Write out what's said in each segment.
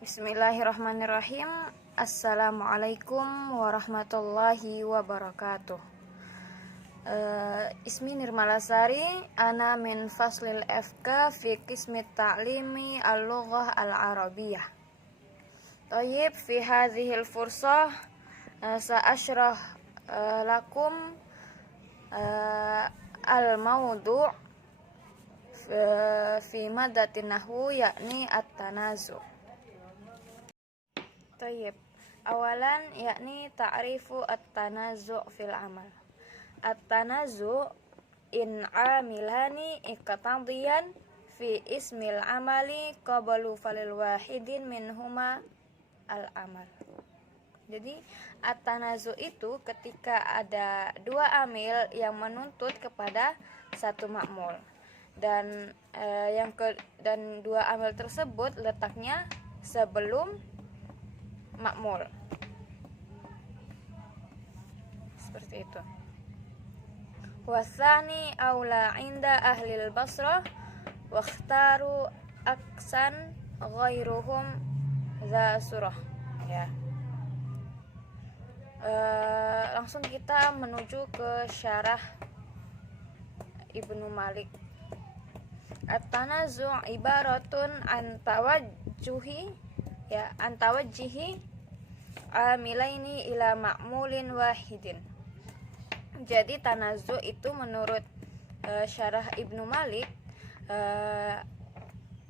Bismillahirrahmanirrahim. Assalamualaikum warahmatullahi wabarakatuh. Ismi Nirmalasari, ana min faslil FK fi qismi ta'limi al-lughah al-arabiyah. Tayyib, fi hadhil fursah sa'ashrah lakum al-mawdu' fi madatin nahwu yakni at-tanazu'. Tayyib. Awalan yakni ta'rifu at-tanazu' fil amal. At-tanazu' in amilani iqtadiyan fi ismil amali qablu falil wahidin minhuma al-amal. Jadi at-tanazu' itu ketika ada dua amil yang menuntut kepada satu ma'mul. Dan dan dua amil tersebut letaknya sebelum ma'mul. Seperti itu. Wasani aula inda ahlil Basrah wakhtaru aksan ghairuhum za surah. Ya. Langsung kita menuju ke syarah Ibnu Malik. At-tanazu' ibaratun an tawajjuhi amilaini ila ma'mulin wahidin. Jadi tanazu itu menurut syarah Ibnu Malik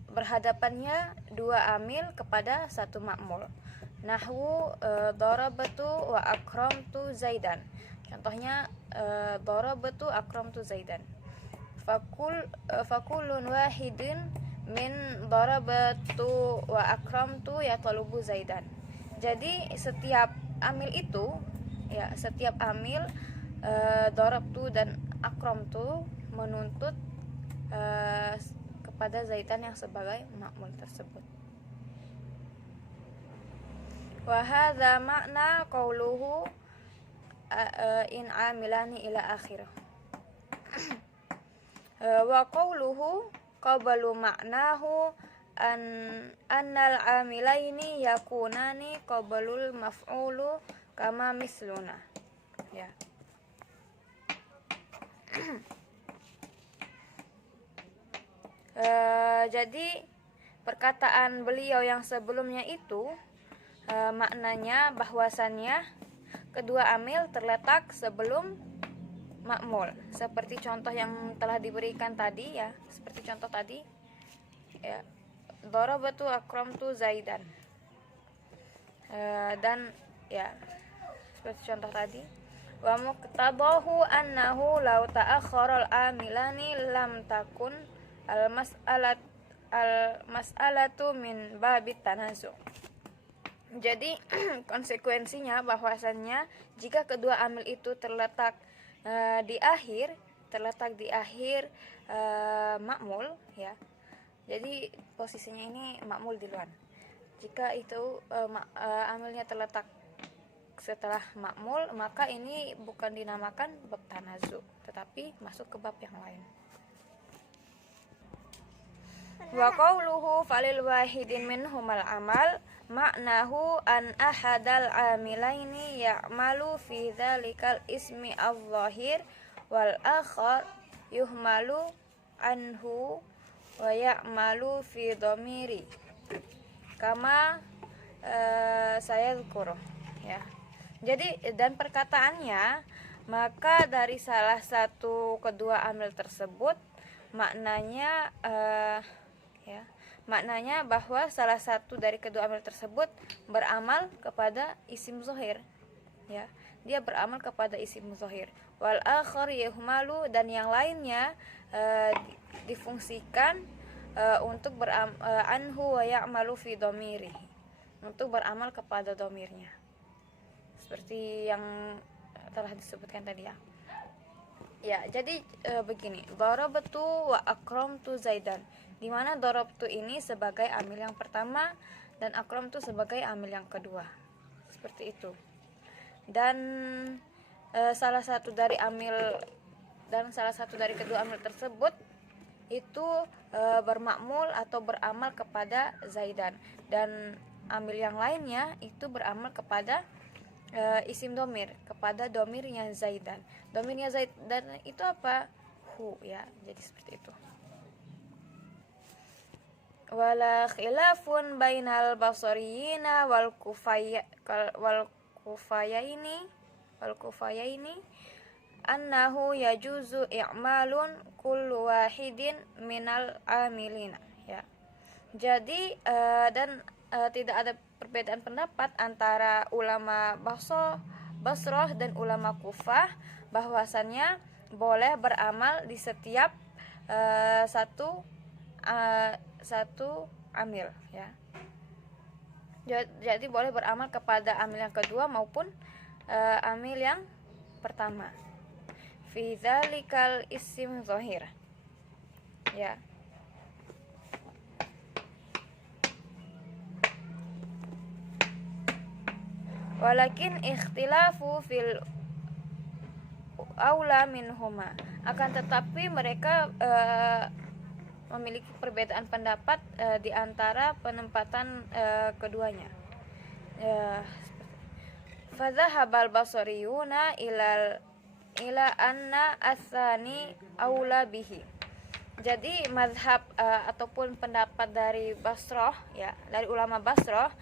berhadapannya dua amil kepada satu ma'mul. Nahwu darabtu wa akramtu Zaidan. Contohnya darabtu akramtu Zaidan. Fakulun wahidin min darabtu wa akramtu yatalubu Zaidan. Jadi setiap amil itu setiap amil darabtu dan akramtu menuntut kepada Zaidan yang sebagai ma'mul tersebut. Wa hadza makna qauluhu in amilani ila akhirah. Wa qauluhu qabalu ma'nahu annal amilaini yakunani qabalul maf'ulu kama misluna. Ya. Jadi perkataan beliau yang sebelumnya itu maknanya bahwasannya kedua amil terletak sebelum ma'mul, seperti contoh yang telah diberikan tadi ya, seperti contoh tadi ya, darabtu akramtu Zaidan, dan ya seperti contoh tadi. Wa muqtadahu annahu law ta'akhkhara al-amilani lam takun al-mas'alatu min babit tanazu'. Jadi konsekuensinya bahwasannya jika kedua amil itu terletak di akhir ma'mul ya. Jadi posisinya ini ma'mul di luar. Jika itu amilnya terletak setelah ma'mul, maka ini bukan dinamakan bab tanazu, tetapi masuk ke bab yang lain. Wa qawluhu falil wahidin minhumal amal maknahu an ahadal amilaini ya'malu fi dzalikal ismi al-zahir wal akhar yuhmalu anhu wa ya'malu fi dhamiri kama sayadhkuru ya. Jadi dan perkataannya, maka dari salah satu kedua amil tersebut maknanya maknanya bahwa salah satu dari kedua amil tersebut beramal kepada isim zahir ya, dia beramal kepada isim zahir. Wal akhar yuhmalu, dan yang lainnya difungsikan untuk anhu wa ya'malu fi dhamiri, untuk beramal kepada dhamirnya, seperti yang telah disebutkan tadi ya. Ya, jadi begini, darabtu wa akramtu Zaidan, di mana darabtu ini sebagai amil yang pertama dan akramtu sebagai amil yang kedua. Seperti itu. Dan salah satu dari kedua amil tersebut itu bermakmul atau beramal kepada Zaidan, dan amil yang lainnya itu beramal kepada isim domir, kepada domirnya Zaidan. Domirnya Zaidan itu apa? Hu, ya. Jadi seperti itu. Wala khilafun bainal basariyina wal kufayaini annahu yajuzu i'malun kullu wahidin minal amilina, ya. Jadi tidak ada perbedaan pendapat antara ulama Basrah dan ulama Kufah bahwasannya boleh beramal di setiap satu amil, ya. Jadi boleh beramal kepada amil yang kedua maupun amil yang pertama. Fi dzalikal isim zahir, ya. Walakin ikhtilafu fil aula minhuma, akan tetapi mereka memiliki perbedaan pendapat di antara penempatan keduanya. Fadhahabal basariyuna ila anna asani aula bihi. Jadi mazhab ataupun pendapat dari Basrah, ya, dari ulama Basrah,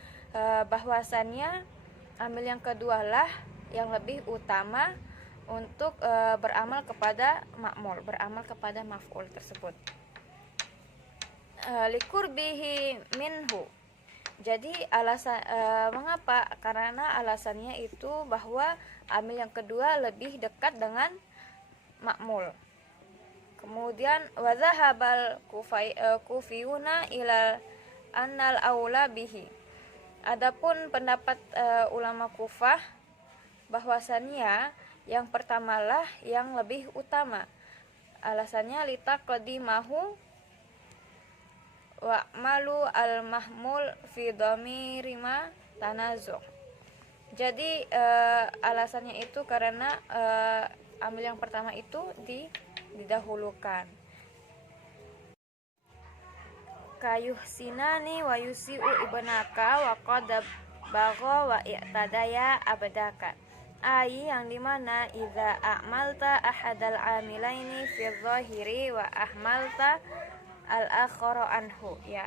bahwasannya amil yang kedua lah yang lebih utama untuk beramal kepada ma'mul, beramal kepada maf'ul tersebut. Likurbihi minhu. Jadi alasan mengapa? Karena alasannya itu bahwa amil yang kedua lebih dekat dengan ma'mul. Kemudian wadhahabal kufiyuna ilal annal aula bihi. Adapun pendapat ulama Kufah bahwasannya yang pertamalah yang lebih utama. Alasannya litaqdimahu wa malu al mahmul fi dhamiri ma tanazu'. Jadi alasannya itu karena amil yang pertama itu didahulukan. Kayuh sinani wa yusi'u ibnaka wa qad bagha wa i'tadaya abadaka. Yang dimana idza a'malta ahadal amilaini fi dhahiri wa ahmalta al-akhara anhu, ya.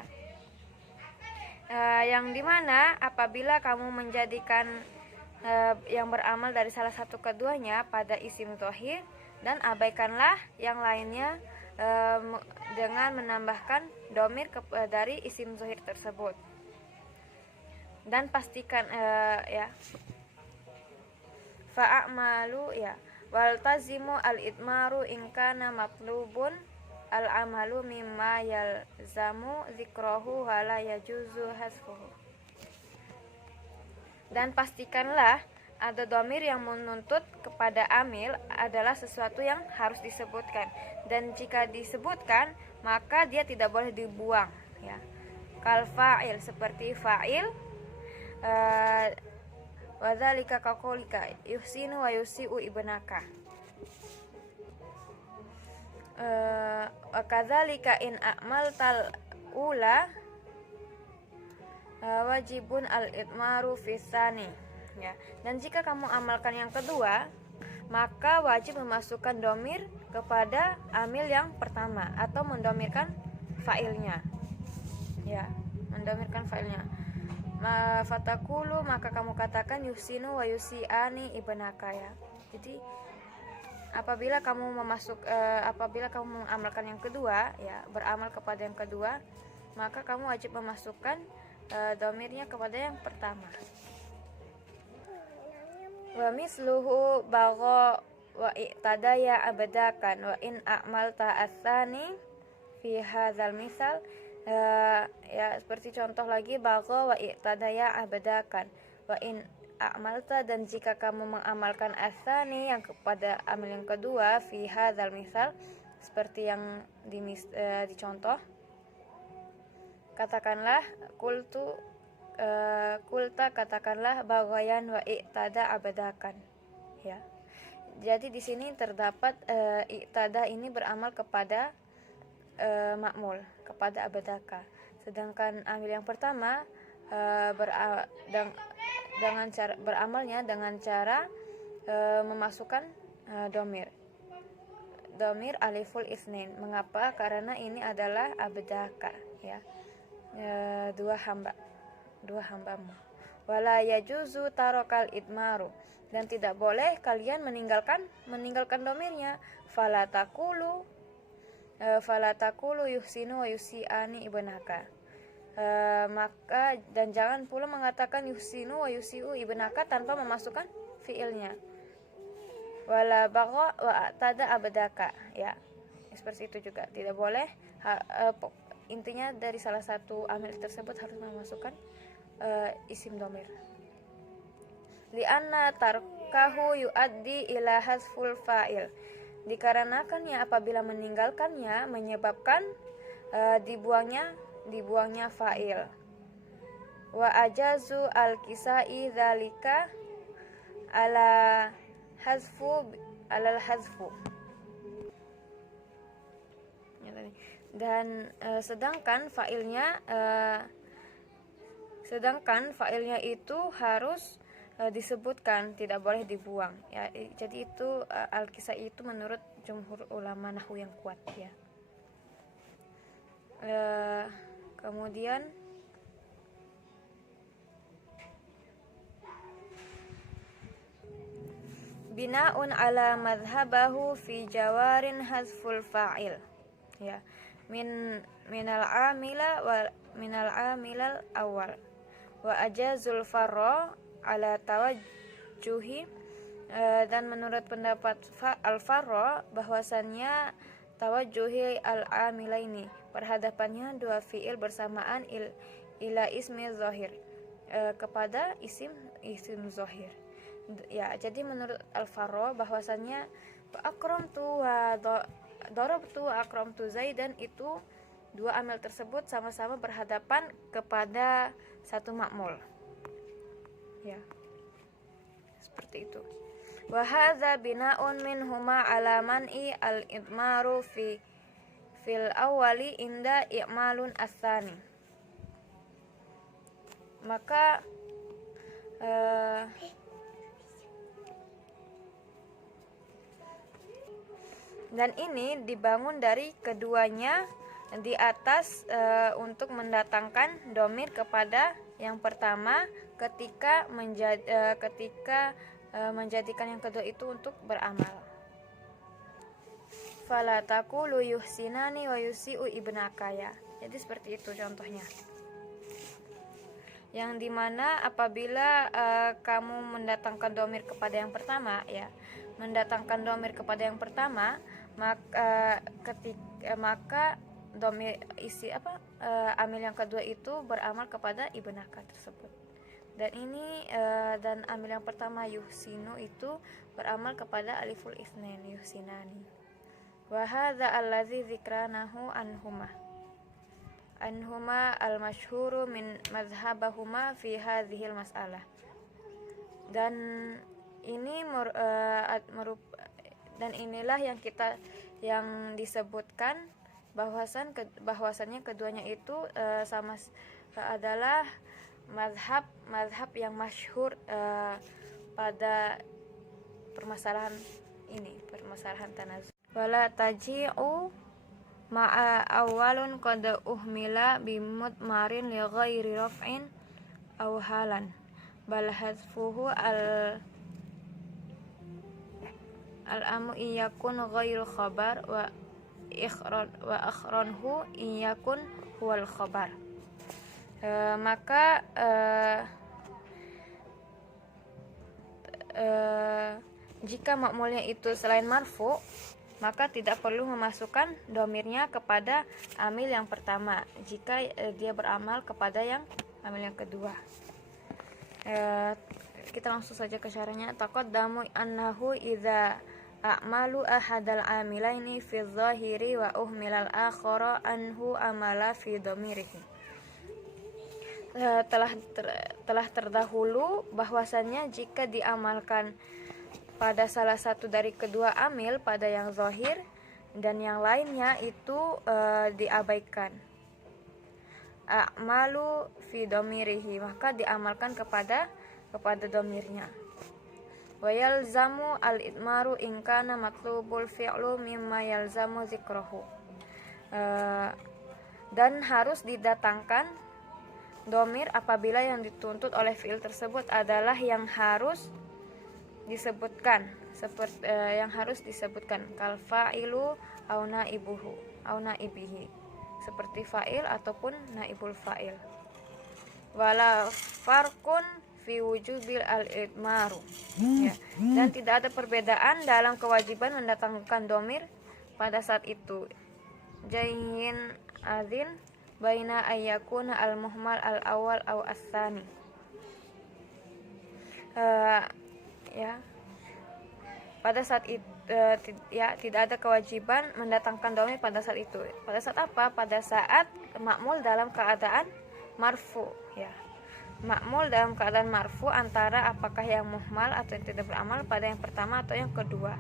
Yang dimana apabila kamu menjadikan yang beramal dari salah satu keduanya pada isim zahir dan abaikanlah yang lainnya dengan menambahkan domir dari isim zahir tersebut, dan pastikan ya fa'amalu, ya, waltazimu al-idmaru in kana matlubun al-amalu mimma yalzamu zikrahu wa la yajuzu hasfuhu. Dan pastikanlah ada domir yang menuntut kepada amil adalah sesuatu yang harus disebutkan, dan jika disebutkan maka dia tidak boleh dibuang, ya. Kal fa'il, seperti fa'il, wadzalika kaqaulika yuhsinu wa yusi'u ibnaka. Wa kadzalika in a'maltal ula wajibun al-idmaru fi tsani, ya. Dan jika kamu amalkan yang kedua, maka wajib memasukkan domir kepada amil yang pertama atau mendomirkan fa'ilnya, ya, mendomirkan fa'ilnya. Fatakulu, maka kamu katakan yusinu wa yusiani ibnaka, ya. Jadi apabila kamu mengamalkan yang kedua, ya, beramal kepada yang kedua, maka kamu wajib memasukkan domirnya kepada yang pertama. Wa misluhu bagha wa i'tadaya abadakan wa in a'malta atsani fi hadzal misal. Ya, seperti contoh lagi, bagha wa i'tadaya abadakan wa in a'malta, dan jika kamu mengamalkan atsani yang kepada amil yang kedua, fi hadzal misal, seperti yang dicontoh, katakanlah kulta katakanlah baghayan wa i'tada abadakan, ya. Jadi di sini terdapat i'tada ini beramal kepada ma'mul, kepada abadaka. Sedangkan amil yang pertama beramalnya dengan cara memasukkan domir aliful isnin. Mengapa? Karena ini adalah abdaka, ya, dua hambamu. Wala yajuzu tarokal idmaru, dan tidak boleh kalian meninggalkan domirnya. Fala takulu yuhsinu wa yusiani ibnaka. Maka dan jangan pula mengatakan yuhsinu wa yusiu ibnaka tanpa memasukkan fiilnya. Wala bagha wa atada abdaka, ya, seperti itu juga tidak boleh. Intinya dari salah satu amil tersebut harus memasukkan isim domir. Lianna tarkahu yuaddi ila hazful fa'il, dikarenakannya apabila meninggalkannya menyebabkan dibuangnya fa'il. Wa ajazu al-kisai dzalika alal hazfu, dan sedangkan fa'ilnya itu harus disebutkan, tidak boleh dibuang, ya. Jadi itu al-kisai itu menurut jumhur ulama nahwu yang kuat, ya. Kemudian bina'un ala madhabahu fi jawarin hazful fa'il, ya, minal amilal awal wa ajazul farra ala tawajjuhi, dan menurut pendapat al-farra bahwasannya tawajjuhi al-amilaini, berhadapannya dua fi'il bersamaan ila ismi zahir, kepada isim zahir, ya. Jadi menurut al-farra bahwasannya akramtu wa darabtu wa akramtu zaidan, itu dua amil tersebut sama-sama berhadapan kepada satu ma'mul, ya, seperti itu. Wa hadza bina'un minhuma ala man'i al-idmaru fil awwali inda i'malun as-tsani. Maka dan ini dibangun dari keduanya di atas untuk mendatangkan domir kepada yang pertama ketika menjadikan yang kedua itu untuk beramal. Fala taqulu yuhsinani wa yusiu ibnakaya. Jadi seperti itu contohnya. Yang dimana apabila kamu mendatangkan domir kepada yang pertama, ya, mendatangkan domir kepada yang pertama, maka domir amil yang kedua itu beramal kepada ibnaka tersebut. Dan ini dan amil yang pertama yuhsinu itu beramal kepada aliful isnain yuhsinani. Wa hadza allazi dzikranahu anhuma al-masyhuru min madhhabahuma fi hadhil mas'alah. Dan ini dan inilah yang disebutkan bahwasannya keduanya itu adalah mazhab yang masyhur pada permasalahan tanazul. Wala taji'u ma'a awalun qad uhmila bimudmarin li ghairi raf'in aw halan bal hadfuhu al-amu iyakun ghairu khabar wa akhranhu iyakun huwal khabar. Maka jika makmulnya itu selain marfu, maka tidak perlu memasukkan domirnya kepada amil yang pertama jika dia beramal kepada yang amil yang kedua. Kita langsung saja ke syarahnya. Taqaddamu annahu idza a'malu ahadal amilaini fi dhahiri wa uhmilal akhara anhu amala fi dhamirihi. Telah terdahulu bahwasannya jika diamalkan pada salah satu dari kedua amil pada yang zahir dan yang lainnya itu diabaikan. a'malu fi dhamirihi, maka diamalkan kepada dhamirnya. Wa yalzamu al-idmaru in kana matlubul fi'lu mimma yalzamu zikrahu. Dan harus didatangkan dhamir apabila yang dituntut oleh fi'il tersebut adalah yang harus disebutkan, seperti yang harus disebutkan, kal fa'ilu au naibuhu au naibihi, seperti fa'il ataupun naibul fa'il. Wala farqun fi wujubil al-idmaru, ya. Dan tidak ada perbedaan dalam kewajiban mendatangkan dhamir pada saat itu. Jaihin adzin baina ayyakuna al-muhmal al-awwal aw as-tsani. Ya. Pada saat itu ya, tidak ada kewajiban mendatangkan dhamir pada saat itu. Pada saat apa? Pada saat ma'mul dalam keadaan marfu, ya. Ma'mul dalam keadaan marfu antara apakah yang muhmal atau yang tidak beramal pada yang pertama atau yang kedua.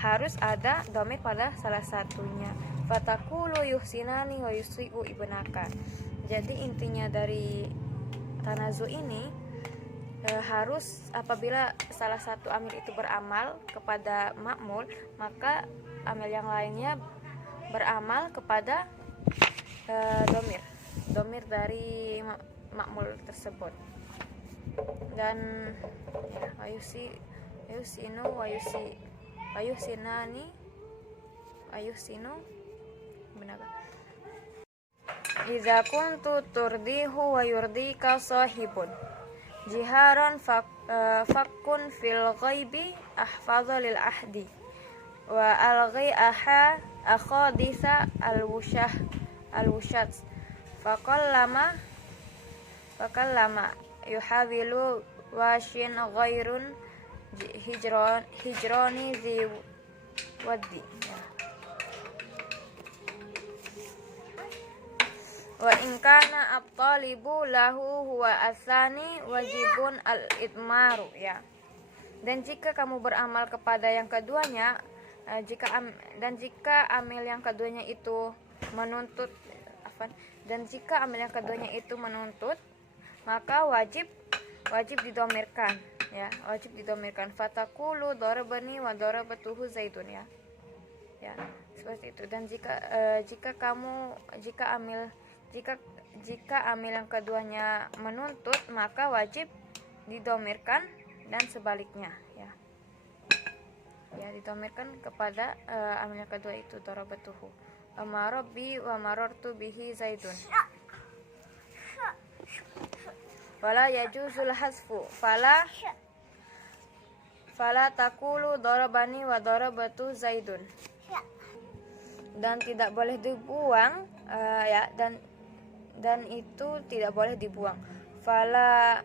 Harus ada dhamir pada salah satunya. Fatakulu yuhsinani wa yusi'u ibnaka. Jadi intinya dari tanazu ini, harus apabila salah satu amil itu beramal kepada ma'mul, maka amil yang lainnya beramal kepada dhamir dari ma'mul tersebut. Dan ya, ayusinu ayusinani ayusinu, benar. Idza kuntu turdihu wa yurdika sahibun jiharan fakun fil ghaibi ahfadha lil ahdi wa alghi akhaditha al-wushat fakallama yuhawilu washin ghairun hijrani zi waddi. Wa in kana at-talibu lahu huwa asani wajibun al-idmaru, ya. Dan jika kamu beramal kepada yang keduanya, jika amil yang keduanya itu menuntut, maka wajib didhamirkan, ya, wajib didhamirkan. Fatakulu darabani wa darabatuhu zaidun, ya. Ya, seperti itu. Dan jika amil yang keduanya menuntut, maka wajib didhamirkan dan sebaliknya, ya. Ya, didhamirkan kepada amil yang kedua itu, darabatuhu. Amarabbi wa marartu bihi zaidun. Wala yajuzul hasfu fala takulu darabani wa darabatu zaidun. Dan tidak boleh dibuang, ya, dan itu tidak boleh dibuang. Fala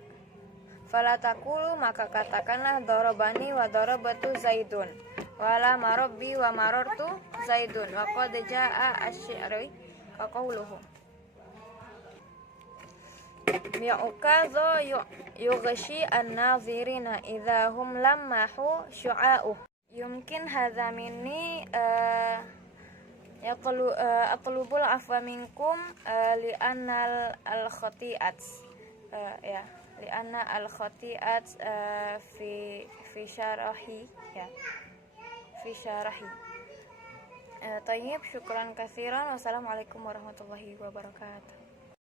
takulu, maka katakanlah darabani wa darabatu zaidun, wala marabbi wa marartu zaidun, wa qad jaa asy-syi'ri wa qawluhu bi'ukaza yughshi an-nazirina idza hum lammahu syu'a'u. Yumkin hadza minni atlubul afwa minkum li'anna al-khati'at, ya, li'anna al-khati'at fi syarahi, ya, fi syarahi. Tayyib, syukran katsiran. Wassalamualaikum warahmatullahi wabarakatuh.